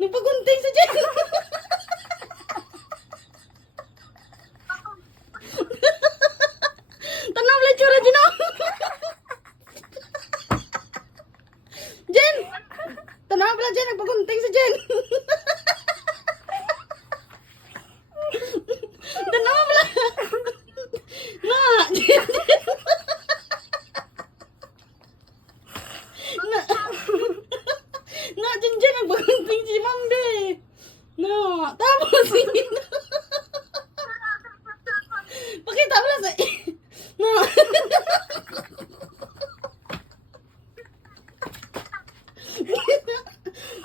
Nagpagunting sa Jen. Tanaw lang tsura, Jen, oh. Jen! Tanaw pala, Jen. Nagpagunting sa Jen. Tanaw pala. Na, Jen. Na, Jen, nagpagunting si Mambe. No, tapos pakita mo lang sa... No.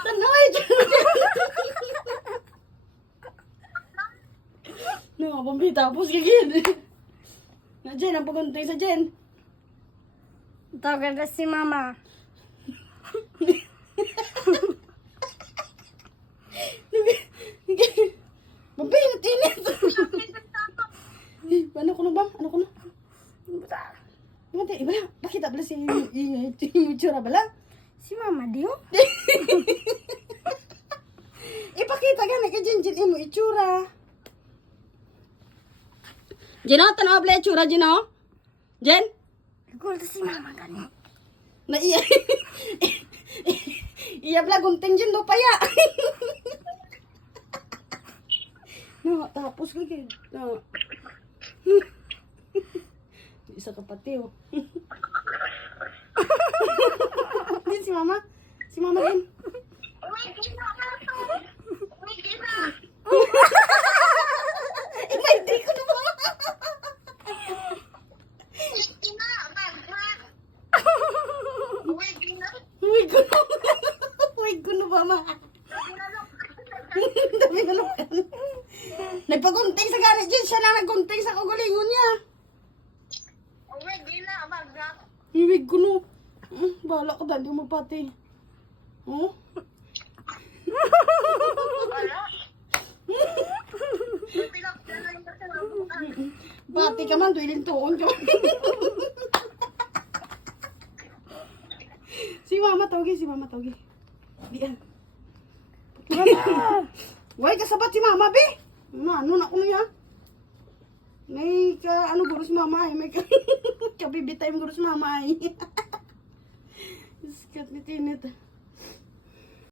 Tanaw eh, Jen. No, Mambe, tapos kagin. Na, Jen, ang pagunting sa Jen. Tawagan na si mama. Mambe, natinit. Ano ko na ba? Ano ko na? Mati, ibala, pakita bala si Muchura bala. Si mama di oh. Ipakita gani ka Jen mo itsura. Jeno, tanaw bala itsura, Jeno. Jen? Gul si mama gani. Na iya. Iya bala gunting Jen do paya. No, tapos lagi. No. Isa ka pati oh. Din si mama. Si mama din. May di ko na ba? Uy, guno. Uy, guno ba, ma? Dami na lang. Nagpagunting sa gani, Jen. Siya lang naggunting sa kagulingon niya. Uy, guno. Bahala ka, dali mo pati. Oh? Pati ka man, tuwilin tuon ka. Si mama tawagi, si mama tawagi. Diyan. Why kasabat si mama, be? Ano na ko niya? May ka, ano guro si mama ay. May ka, kabibitay mo guro si mama ay. Iskat ni Tinit.